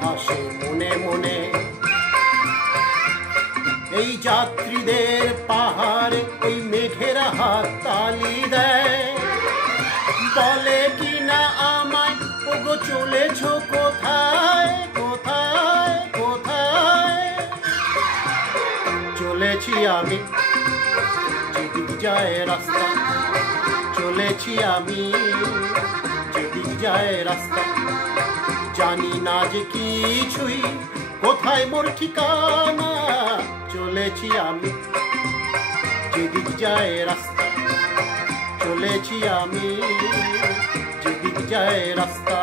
হাসে মনে মনে। এই যাত্রীদের পাহাড়ে ওই মেঘেরা হাত তালি দেয়, বলে কিনা আমায় ওগো চলেছ কোথায় কোথায় কোথায়। চলেছি আমি যেদিক যায় রাস্তা, চলেছি আমি যেদিক যায় রাস্তা, জানি না যে কিছুই কোথায় মোর ঠিকানা। চলেছি আমি যেদিক যায় রাস্তা, চলেছি আমি যেদিক যায় রাস্তা।